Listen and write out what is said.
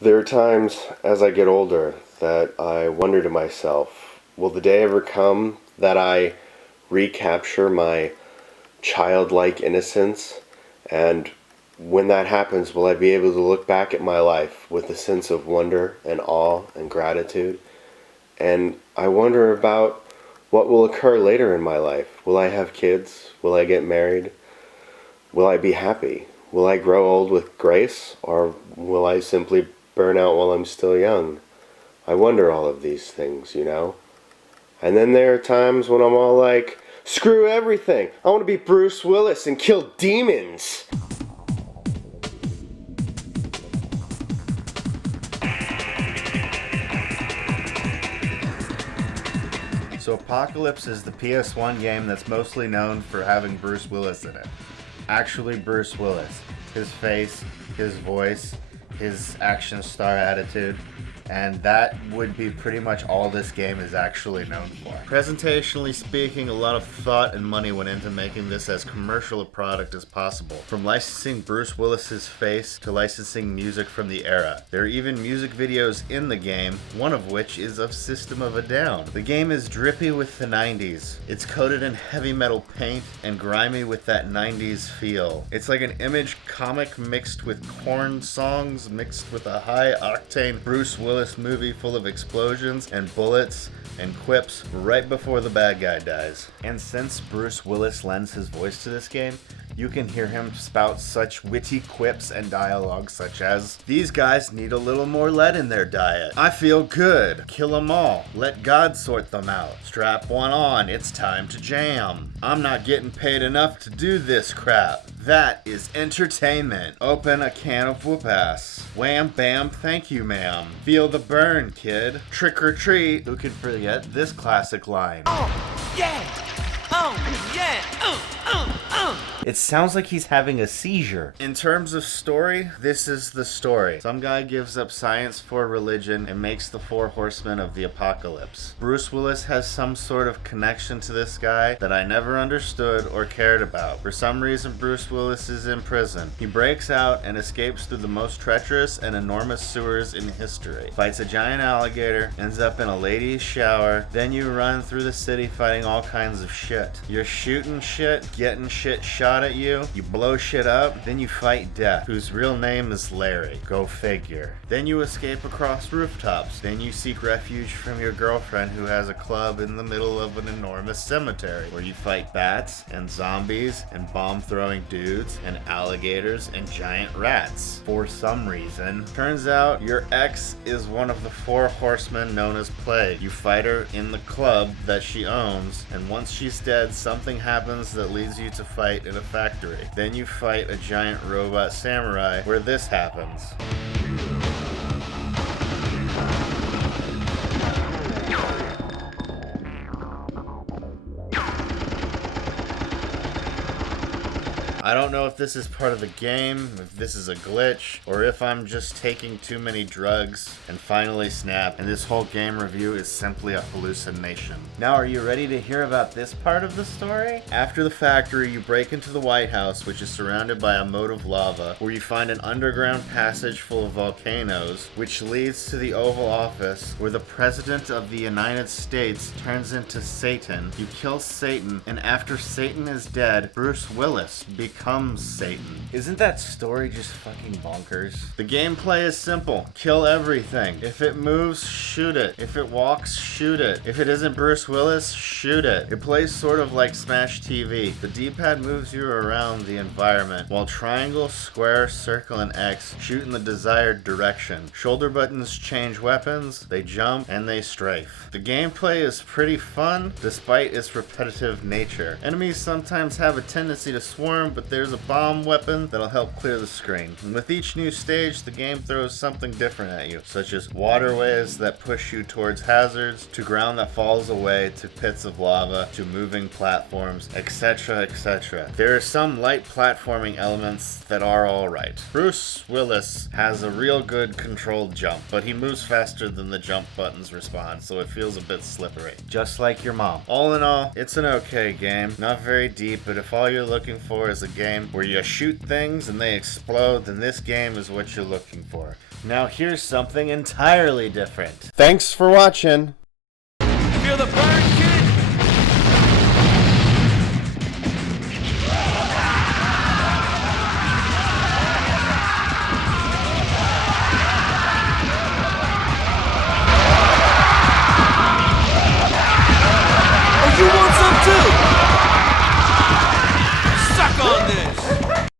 There are times as I get older that I wonder to myself, will the day ever come that I recapture my childlike innocence? And when that happens, will I be able to look back at my life with a sense of wonder and awe and gratitude? And I wonder about what will occur later in my life. Will I have kids? Will I get married? Will I be happy? Will I grow old with grace? Or will I simply burn out while I'm still young? I wonder all of these things. And then there are times when I'm all like, screw everything. I want to be Bruce Willis and kill demons. So Apocalypse is the PS1 game that's mostly known for having Bruce Willis in it. Actually Bruce Willis. His face, his voice, his action star attitude, and that would be pretty much all this game is actually known for. Presentationally speaking, a lot of thought and money went into making this as commercial a product as possible. From licensing Bruce Willis's face to licensing music from the era. There are even music videos in the game, one of which is of System of a Down. The game is drippy with the 90s. It's coated in heavy metal paint and grimy with that 90s feel. It's like an Image comic mixed with Korn songs mixed with a high-octane Bruce Willis movie full of explosions and bullets and quips right before the bad guy dies. And since Bruce Willis lends his voice to this game, you can hear him spout such witty quips and dialogue such as, "These guys need a little more lead in their diet. I feel good. Kill 'em all. Let God sort them out. Strap one on. It's time to jam. I'm not getting paid enough to do this crap. That is entertainment. Open a can of whoop-ass. Wham bam, thank you ma'am. Feel the burn, kid. Trick or treat." Who can forget this classic line? Oh, yeah! Oh, yeah! It sounds like he's having a seizure. In terms of story, this is the story. Some guy gives up science for religion and makes the four horsemen of the apocalypse. Bruce Willis has some sort of connection to this guy that I never understood or cared about. For some reason, Bruce Willis is in prison. He breaks out and escapes through the most treacherous and enormous sewers in history. Fights a giant alligator, ends up in a lady's shower, then you run through the city fighting all kinds of shit. You're shooting shit, getting shit shot at you, you blow shit up, then you fight death, whose real name is Larry. Go figure. Then you escape across rooftops. Then you seek refuge from your girlfriend who has a club in the middle of an enormous cemetery, where you fight bats and zombies and bomb-throwing dudes and alligators and giant rats. For some reason, turns out your ex is one of the four horsemen known as Plague. You fight her in the club that she owns, and once she's dead, something happens that leads you to fight in a factory. Then you fight a giant robot samurai where this happens. I don't know if this is part of the game, if this is a glitch, or if I'm just taking too many drugs and finally snap, and this whole game review is simply a hallucination. Now, are you ready to hear about this part of the story? After the factory, you break into the White House, which is surrounded by a moat of lava, where you find an underground passage full of volcanoes, which leads to the Oval Office, where the President of the United States turns into Satan. You kill Satan, and after Satan is dead, Bruce Willis becomes Satan. Isn't that story just fucking bonkers? The gameplay is simple. Kill everything. If it moves, shoot it. If it walks, shoot it. If it isn't Bruce Willis, shoot it. It plays sort of like Smash TV. The D-pad moves you around the environment, while triangle, square, circle, and X shoot in the desired direction. Shoulder buttons change weapons, they jump, and they strafe. The gameplay is pretty fun, despite its repetitive nature. Enemies sometimes have a tendency to swarm, but there's a bomb weapon that'll help clear the screen. And with each new stage, the game throws something different at you, such as waterways that push you towards hazards, to ground that falls away, to pits of lava, to moving platforms, etc, etc. There are some light platforming elements that are alright. Bruce Willis has a real good controlled jump, but he moves faster than the jump buttons respond, so it feels a bit slippery. Just like your mom. All in all, it's an okay game. Not very deep, but if all you're looking for is a game game where you shoot things and they explode, then this game is what you're looking for. Now here's something entirely different. Thanks for watching.